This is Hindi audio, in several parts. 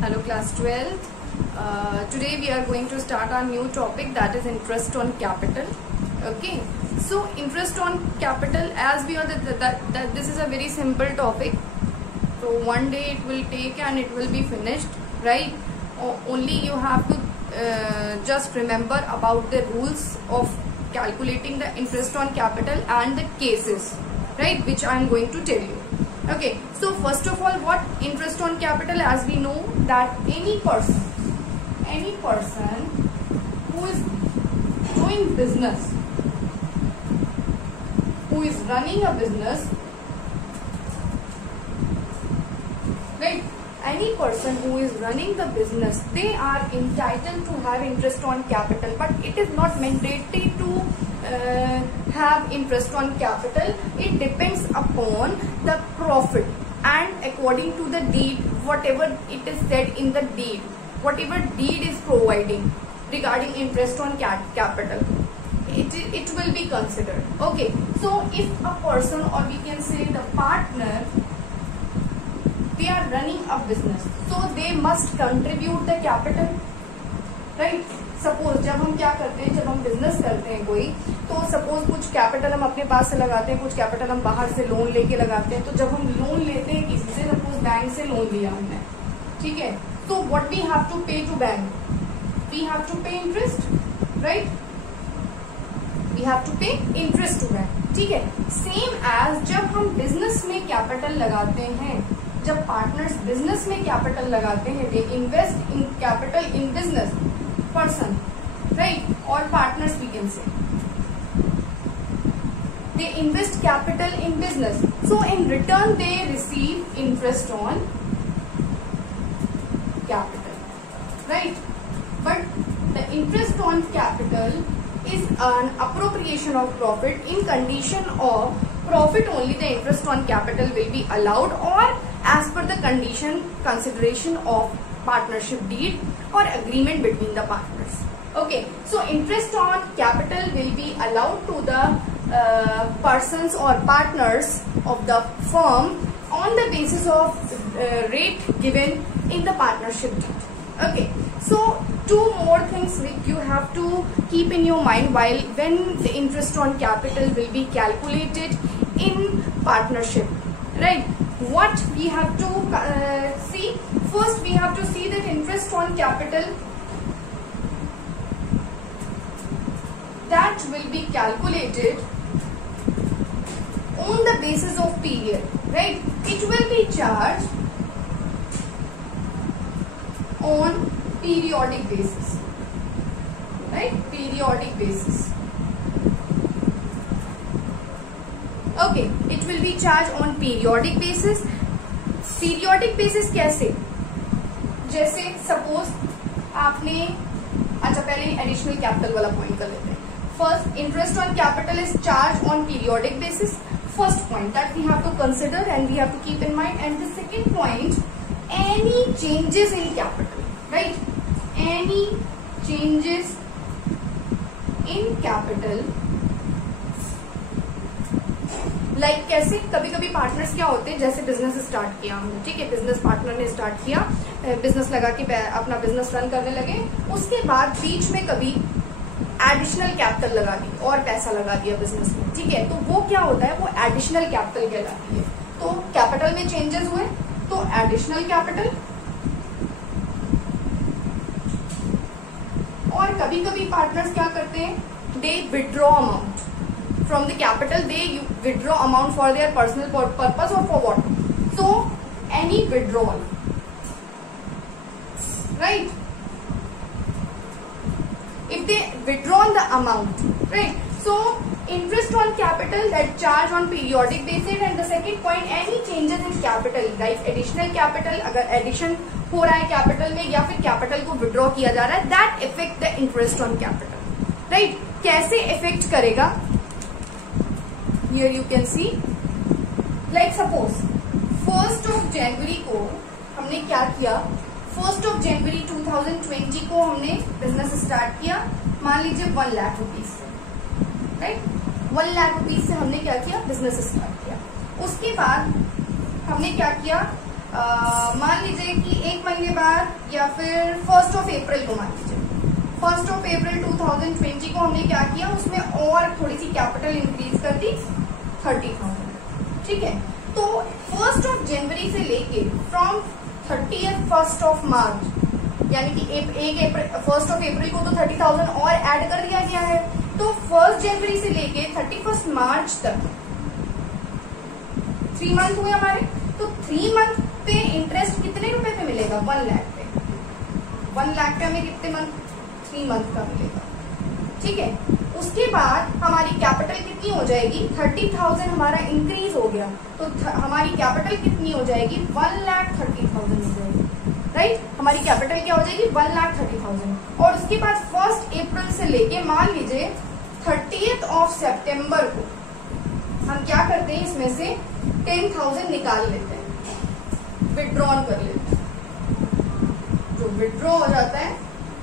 Hello class 12th. Today we are going to start our new topic, that is interest on capital. Okay, so interest on capital, as we know that this is a very simple topic, so one day it will take and it will be finished, right? Only you have to just remember about the rules of calculating the interest on capital and the cases, right, which I am going to tell you. Okay, so first of all, what interest on capital? As we know that any person who is doing business, who is running a business, right, any person who is running the business, they are entitled to have interest on capital, but it is not mandatory to have interest on capital. It depends upon the profit and according to the deed, whatever it is said in the deed, whatever deed is providing regarding interest on capital, it will be considered. Okay, so if a person, or we can say the partner, they are running a business, so they must contribute the capital, right? Suppose जब हम क्या करते हैं, जब हम बिजनेस करते हैं कोई, तो सपोज कुछ कैपिटल हम अपने पास से लगाते हैं, कुछ कैपिटल हम बाहर से लोन लेके लगाते हैं. तो जब हम लोन लेते हैं किसी से, सपोज बैंक से लोन लिया हमने, ठीक है, तो what we have to pay to bank, we have to pay interest, right, we have to pay interest to bank. ठीक है, सेम एज जब हम बिजनेस में कैपिटल लगाते हैं, जब पार्टनर्स बिजनेस में कैपिटल लगाते हैं, they invest in capital in business person, right, or partners we can say, they invest capital in business, so in return they receive interest on capital, right? But the interest on capital is an appropriation of profit. In condition of profit only the interest on capital will be allowed, or as per the consideration of partnership deed or agreement between the partners. Okay, so interest on capital will be allowed to the persons or partners of the firm on the basis of rate given in the partnership deed. Okay, so two more things which you have to keep in your mind while when the interest on capital will be calculated in partnership, right? What we have to see, first we have to see that interest on capital, that will be calculated on the basis of period, right? It will be charged on periodic basis, right? Periodic basis. Okay, it will be charged on periodic basis. Periodic basis कैसे? जैसे सपोज आपने, अच्छा पहले एडिशनल कैपिटल वाला पॉइंट कर लेते हैं. First, interest on capital is charge on periodic basis. First point that we have to consider and we have to keep in mind. And the second point, any changes in capital, right, any changes in capital, like कैसे, कभी कभी पार्टनर्स क्या होते हैं, जैसे बिजनेस स्टार्ट किया हमने, ठीक है, बिजनेस पार्टनर ने स्टार्ट किया, बिजनेस लगा के अपना बिजनेस रन करने लगे, उसके बाद बीच में कभी एडिशनल कैपिटल लगा दी और पैसा लगा दिया बिजनेस में, ठीक है, तो वो क्या होता है, वो एडिशनल कैपिटल कहलाती है. तो कैपिटल में चेंजेस हुए तो एडिशनल कैपिटल, और कभी कभी पार्टनर्स क्या करते हैं, they withdraw amount from the capital, they withdraw amount for their personal purpose or for what. So any withdrawal, right, if they withdraw the amount, right, so interest on capital that charge on periodic basis. And the second point, any changes in capital, like additional capital, अगर addition हो रहा है capital में या फिर capital को withdraw किया जा रहा है, that affect the interest on capital, right? कैसे affect करेगा, here you can see, like suppose 1st of January को हमने क्या किया, 1st of January 2020 को हमने बिजनेस स्टार्ट किया, मान लीजिए 1 लाख रुपीज से, राइट, 1 लाख रुपीज से हमने क्या किया, बिजनेस स्टार्ट किया. उसके बाद हमने क्या किया, मान लीजिए कि 1 महीने बाद या फिर 1 अप्रैल को, मान लीजिए 1 अप्रैल 2020 को हमने क्या किया, उसमें और थोड़ी सी कैपिटल इंक्रीज कर दी 30,000। ठीक है, तो 1 जनवरी से लेके फ्रॉम 1 मार्च, यानी कि 1 अप्रैल को तो 30,000 और ऐड कर दिया गया है, तो 1 जनवरी से लेके 31 मार्च तक 3 मंथ हुए हमारे। तो 3 मंथ पे इंटरेस्ट कितने रुपए पे मिलेगा, 1 लाख पे। 1 लाख पे हमें कितने मंथ, 3 मंथ का मिलेगा। ठीक है, उसके बाद हमारी कैपिटल कितनी हो जाएगी, 30,000 हमारा इंक्रीज हो गया, तो हमारी कैपिटल कितनी हो जाएगी, 1,30,000 हो जाएगी। राइट, हमारी कैपिटल क्या हो जाएगी, 1,30,000। और उसके बाद 1 अप्रैल से लेके मान लीजिए 30 सितंबर को हम क्या करते हैं, इसमें से 10,000 निकाल लेते हैं, विड्रॉन कर लेते हैं। जो विड्रॉ हो जाता है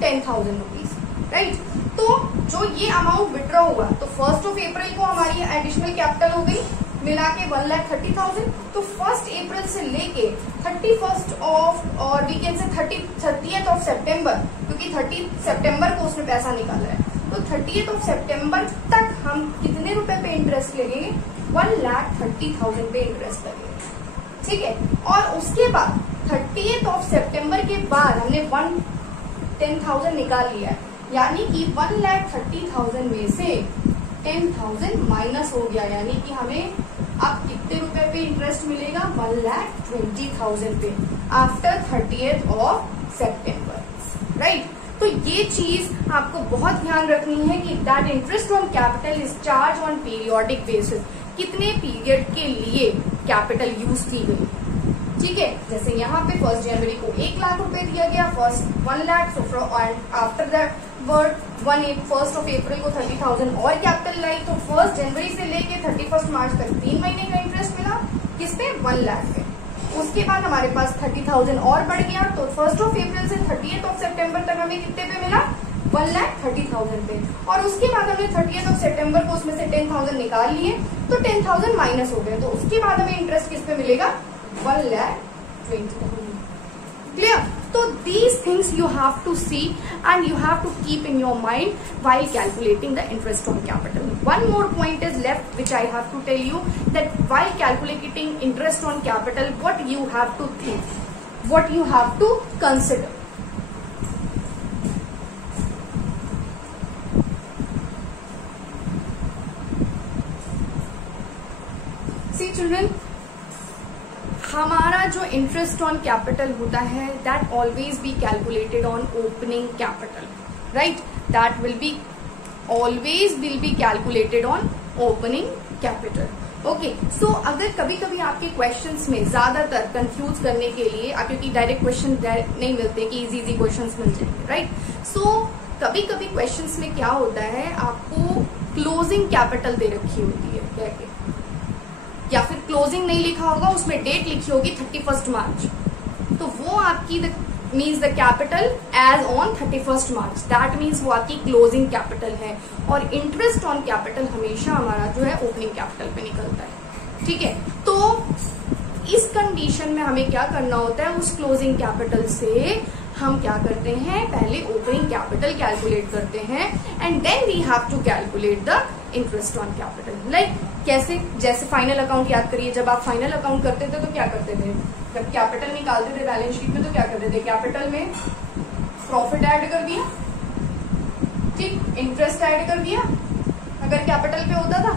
10,000 रुपीज। राइट, तो जो ये अमाउंट विड्रॉ हुआ, तो 1 अप्रैल को हमारी एडिशनल कैपिटल हो गई मिला के 1,30,000। तो 1 अप्रैल से लेके 31 और वी कैन से 30th सितंबर, क्योंकि 30 सितंबर को उसने पैसा निकाला है, तो 30th सितंबर तक हम कितने रुपए पे इंटरेस्ट लगेंगे, 1,30,000 पे इंटरेस्ट लगेगा। ठीक है, और उसके बाद 30th सितंबर के बाद हमने 10,000 निकाल लिया है, यानी कि 1,30,000 में से 10,000 माइनस हो गया, यानी कि हमें अब कितने रुपए पे इंटरेस्ट मिलेगा, 1,20,000 पे आफ्टर 30th सितंबर। राइट, तो ये चीज आपको बहुत ध्यान रखनी है कि that interest on capital is charge on periodic basis, कितने पीरियड के लिए कैपिटल यूज की गई। ठीक है, जैसे यहाँ पे 1 जनवरी को 1 लाख रुपए दिया गया, फर्स्ट 1 लाख, आफ्टर दैट 1 अप्रैल को 30,000 और कैपिटल लाई, तो 1 जनवरी से लेके 31 मार्च तक 3 महीने का इंटरेस्ट मिला, किस पे, 1 लाख पे। उसके बाद हमारे पास 30,000 और बढ़ गया, तो 1 अप्रैल से 30th सितंबर तक हमें कितने पे मिला, 1,30,000 पे। और उसके बाद हमने 30th सितंबर को उसमें से 10,000 निकाल लिए, तो 10,000 माइनस हो गए, तो उसके बाद हमें इंटरेस्ट किस पे मिलेगा, 1,20,000। Clear? So these things you have to see and you have to keep in your mind while calculating the interest on capital. One more point is left which I have to tell you, that while calculating interest on capital, what you have to think, what you have to consider. See children, हमारा जो इंटरेस्ट ऑन कैपिटल होता है, that always be calculated on opening capital. Right, that will be always will be calculated on opening capital. Okay, so अगर कभी कभी आपके क्वेश्चंस में ज्यादातर कंफ्यूज करने के लिए, क्योंकि डायरेक्ट क्वेश्चन नहीं मिलते कि इजी क्वेश्चंस मिल जाएंगे, राइट, सो कभी कभी क्वेश्चंस में क्या होता है, आपको क्लोजिंग कैपिटल दे रखी होती है क्या के, या फिर क्लोजिंग नहीं लिखा होगा, उसमें डेट लिखी होगी 31 मार्च, तो वो आपकी means the capital as on 31 March, that means वो आपकी क्लोजिंग कैपिटल है। और इंटरेस्ट ऑन कैपिटल हमेशा हमारा जो है ओपनिंग कैपिटल पे निकलता है। ठीक है, तो इस कंडीशन में हमें क्या करना होता है, उस क्लोजिंग कैपिटल से हम क्या करते हैं, पहले ओपनिंग कैपिटल कैलकुलेट करते हैं and then we have to calculate the interest on capital. Like कैसे, जैसे फाइनल अकाउंट याद करिए, जब आप फाइनल अकाउंट करते थे तो क्या करते थे, जब कैपिटल निकालते थे बैलेंस शीट में तो क्या करते थे, कैपिटल में प्रॉफिट ऐड कर दिया, ठीक, इंटरेस्ट ऐड कर दिया अगर कैपिटल पे होता था,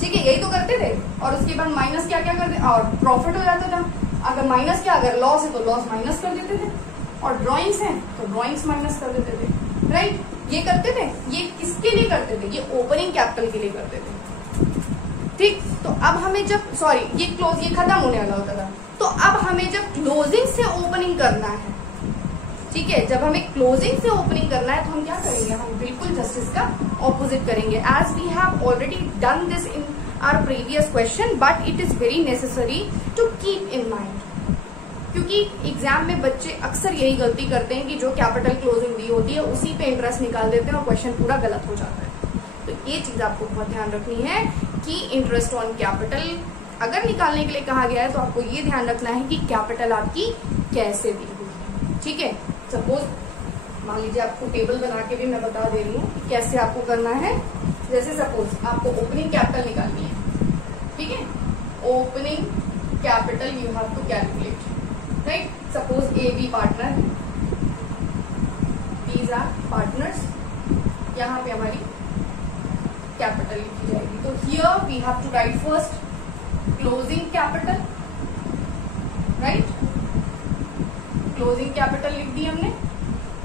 ठीक है, यही तो करते थे। और उसके बाद माइनस क्या क्या करते, और प्रॉफिट हो जाता था, अगर माइनस क्या, अगर लॉस है तो लॉस माइनस कर देते थे, और ड्रॉइंग्स हैं तो ड्रॉइंग्स माइनस कर देते थे। राइट, ये करते थे, ये किसके लिए करते थे, ये ओपनिंग कैपिटल के लिए करते थे। ठीक, तो अब हमें जब ये क्लोज, ये खत्म होने वाला होता था, तो अब हमें जब क्लोजिंग से ओपनिंग करना है, ठीक है, जब हमें क्लोजिंग से ओपनिंग करना है तो हम क्या करेंगे, हम बिल्कुल जस्ट इसका ऑपोजिट करेंगे, as we have already done this in our previous question, but it is very necessary to keep in mind, क्योंकि एग्जाम में बच्चे अक्सर यही गलती करते हैं कि जो कैपिटल क्लोजिंग दी होती है उसी पे इंटरेस्ट निकाल देते हैं और क्वेश्चन पूरा गलत हो जाता है। तो ये चीज आपको बहुत ध्यान रखनी है कि इंटरेस्ट ऑन कैपिटल अगर निकालने के लिए कहा गया है तो आपको ये ध्यान रखना है कि कैपिटल आपकी कैसे दी हुई, ठीक है। सपोज मान लीजिए आपको टेबल बना के भी मैं बता दे रही हूँ कैसे आपको करना है। जैसे सपोज आपको ओपनिंग कैपिटल निकालनी है, ठीक है। Opening capital you have to calculate, right. Suppose A B partner, these are partners, यहाँ पे हमारी कैपिटल लिखी जाएगी। तो here we have to write first closing capital, right. Closing capital लिख दी हमने।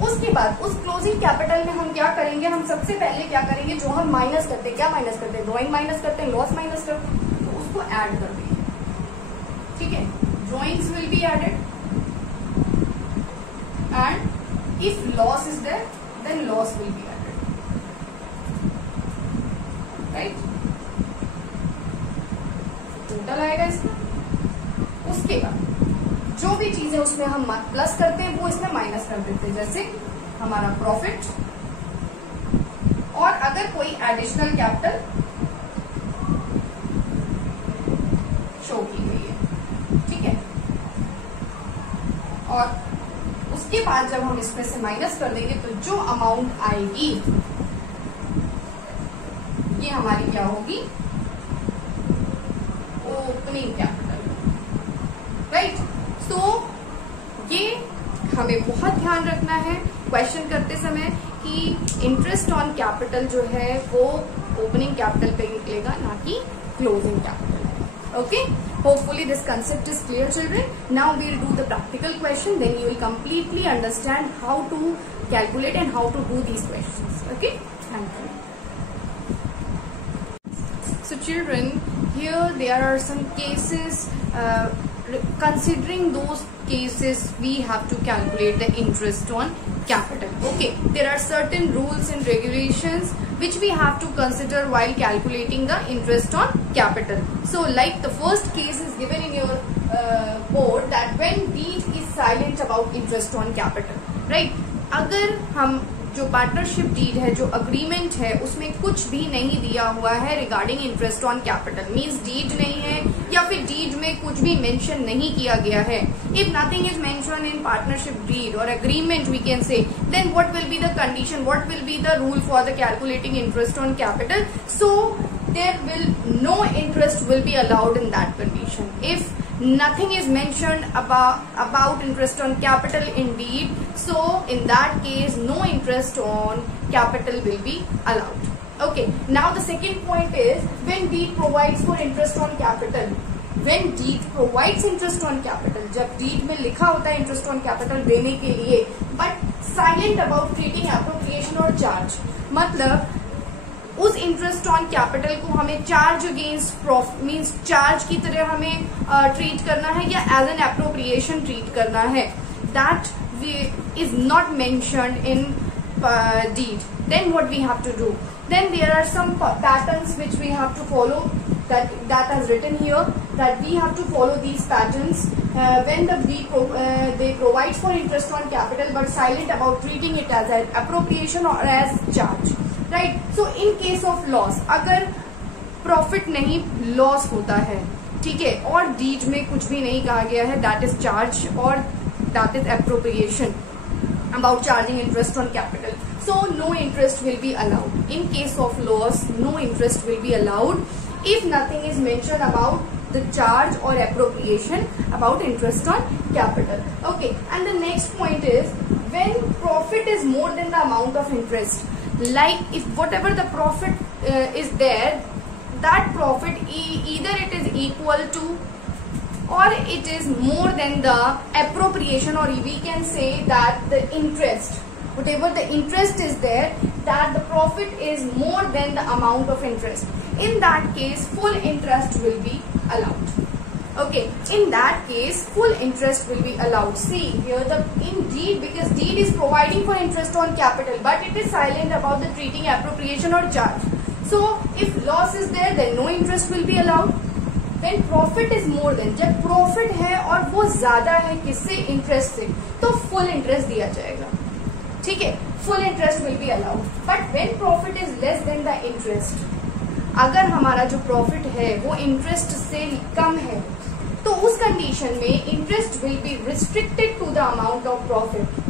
उसके बाद उस क्लोजिंग कैपिटल में हम क्या करेंगे, हम सबसे पहले क्या करेंगे, जो हम माइनस करते हैं, क्या माइनस करते हैं, ड्रॉइंग माइनस करते हैं, लॉस माइनस करते हैं, तो उसको ऐड कर देंगे, ठीक है। Drawings will be added and if loss is there then loss will be added, right. Total आएगा इसका। उसके बाद जो भी चीजें उसमें हम प्लस करते हैं वो इसमें माइनस कर देते हैं, जैसे हमारा प्रॉफिट और अगर कोई एडिशनल कैपिटल शो की गई है, ठीक है। और उसके बाद जब हम इसमें से माइनस कर देंगे तो जो अमाउंट आएगी ये हमारी क्या होगी, ओपनिंग कैपिटल, राइट। तो ये हमें बहुत ध्यान रखना है क्वेश्चन करते समय कि इंटरेस्ट ऑन कैपिटल जो है वो ओपनिंग कैपिटल पे निकलेगा, ना कि closing capital. Okay, hopefully this concept is clear children. Now we will do the practical question, then you will completely understand how to calculate and how to do these questions. Okay, thank you. So children, here there are some cases. Considering those cases, we have to calculate the interest on capital. Okay, there are certain rules and regulations which we have to consider while calculating the interest on capital. So like the first case is given in your board, that when deed is silent about interest on capital, right? अगर हम जो पार्टनरशिप डीड है, जो अग्रीमेंट है, उसमें कुछ भी नहीं दिया हुआ है regarding interest on capital, means deed नहीं है या फिर डीड में कुछ भी मेंशन नहीं किया गया है. If nothing is mention in partnership deed और agreement we can say, then what will be the condition, what will be the rule for the calculating interest on capital. So there will no interest will be allowed in that condition. If nothing is mentioned about interest on capital in deed, so in that case no interest on capital will be allowed. Okay, now the second point is when deed provides for interest on capital. When deed provides interest on capital, जब deed में लिखा होता है interest on capital देने के लिए, but silent about treating appropriation or charge, मतलब उस इंटरेस्ट ऑन कैपिटल को हमें चार्ज अगेंस्ट मींस चार्ज की तरह हमें ट्रीट करना है या एज एन एप्रोप्रिएशन ट्रीट करना है. That is not mentioned in deed. Then what we have to do, then there are some patterns which we have to follow, that has written here that we have to follow these patterns when the they provide for interest on capital but silent about treating it as an appropriation or as charge. Right. So in case of loss, अगर प्रॉफिट नहीं लॉस होता है, ठीक है, और डीड में कुछ भी नहीं कहा गया है, दैट इज चार्ज और that is appropriation about charging interest on capital, so no interest will be allowed. In case of loss no interest will be allowed if nothing is mentioned about the charge or appropriation about interest on capital. Okay, and the next point is when profit is more than the amount of interest, like if whatever the profit is there, that profit either it is equal to or it is more than the appropriation, or we can say that the interest, whatever the interest is there, that the profit is more than the amount of interest. In that case full interest will be allowed. Okay, in that case full interest will be allowed. See here the in deed, because deed is providing for interest on capital but it is silent about the treating appropriation or charge. So if loss is there then no interest will be allowed. When profit is more than, जब profit है और वो ज्यादा है किससे, interest से, तो full interest दिया जाएगा, ठीक है, full interest will be allowed. But when profit is less than the interest, अगर हमारा जो प्रॉफिट है वो इंटरेस्ट से कम है, तो उस कंडीशन में interest will be restricted to the amount of profit,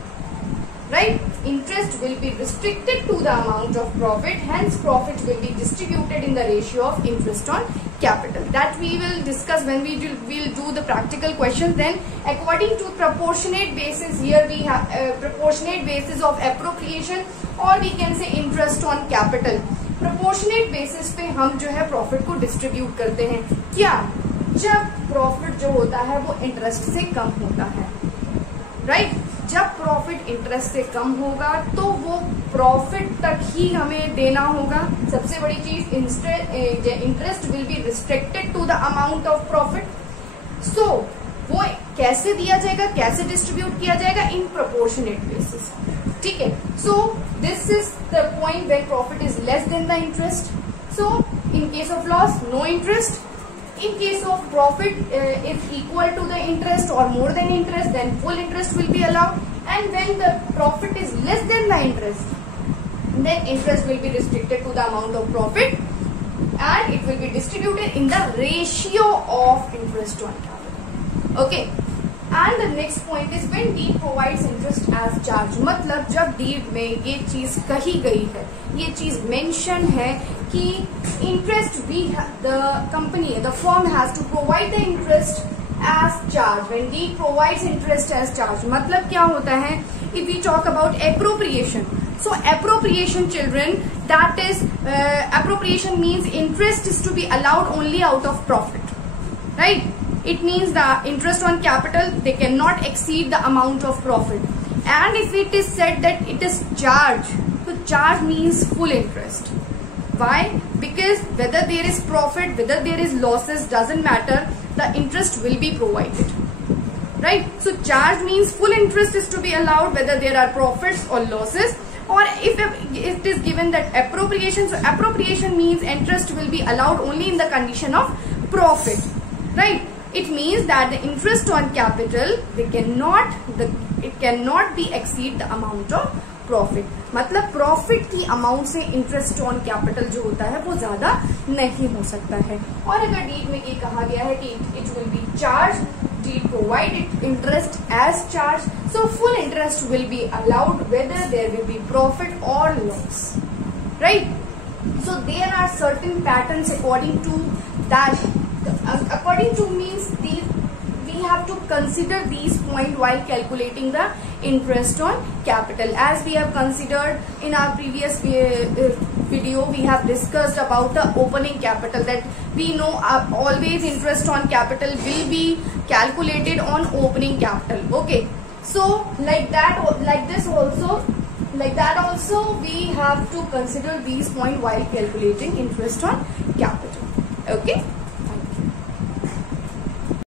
right? Interest will be restricted to the amount of profit, hence profit will be distributed in the ratio of interest on capital. That we will discuss when we'll do the practical questions. Then according to proportionate basis, here we have proportionate basis of appropriation, or we can say interest on capital. Proportionate basis पे हम जो है प्रॉफिट को डिस्ट्रीब्यूट करते हैं, क्या? जब प्रॉफिट जो होता है वो इंटरेस्ट से कम होता है, राइट? जब प्रॉफिट इंटरेस्ट से कम होगा तो वो प्रॉफिट तक ही हमें देना होगा. सबसे बड़ी चीज, interest will be restricted to the amount of profit. So वो कैसे दिया जाएगा, कैसे डिस्ट्रीब्यूट किया जाएगा? In proportionate basis. ठीक है. So this is the point when profit is less than the interest. So in case of loss, no interest. In case of profit is equal to the interest or more than interest, then full interest will be allowed. And when the profit is less than the interest, then interest will be restricted to the amount of profit, and it will be distributed in the ratio of interest on capital. Okay. And the next point is when deed provides interest as charge. मतलब जब deed में ये चीज कही गई है, ये चीज मेंशन है कि interest we the company, the firm has to provide the interest as charge. When deed provides interest as charge, मतलब क्या होता है? If we talk about appropriation, so appropriation, children, that is appropriation means interest is to be allowed only out of profit, right? It means the interest on capital, they cannot exceed the amount of profit. And if it is said that it is charge, so charge means full interest. Why? Because whether there is profit, whether there is losses, doesn't matter, the interest will be provided, right? So charge means full interest is to be allowed whether there are profits or losses. Or if it is given that appropriation, so appropriation means interest will be allowed only in the condition of profit, right? It means that the interest on capital, it cannot be exceed the amount of profit. मतलब प्रॉफिट की अमाउंट से इंटरेस्ट ऑन कैपिटल जो होता है वो ज्यादा नहीं हो सकता है. और अगर डीड में ये कहा गया है कि it will be charge, deed provide interest as charge, so full interest will be allowed whether there will be profit और loss, right? So there are certain patterns according to that. According to means we have to consider these points while calculating the interest on capital. As we have considered in our previous video, we have discussed about the opening capital, that we know always interest on capital will be calculated on opening capital. Okay, so like that also we have to consider these points while calculating interest on capital. Okay.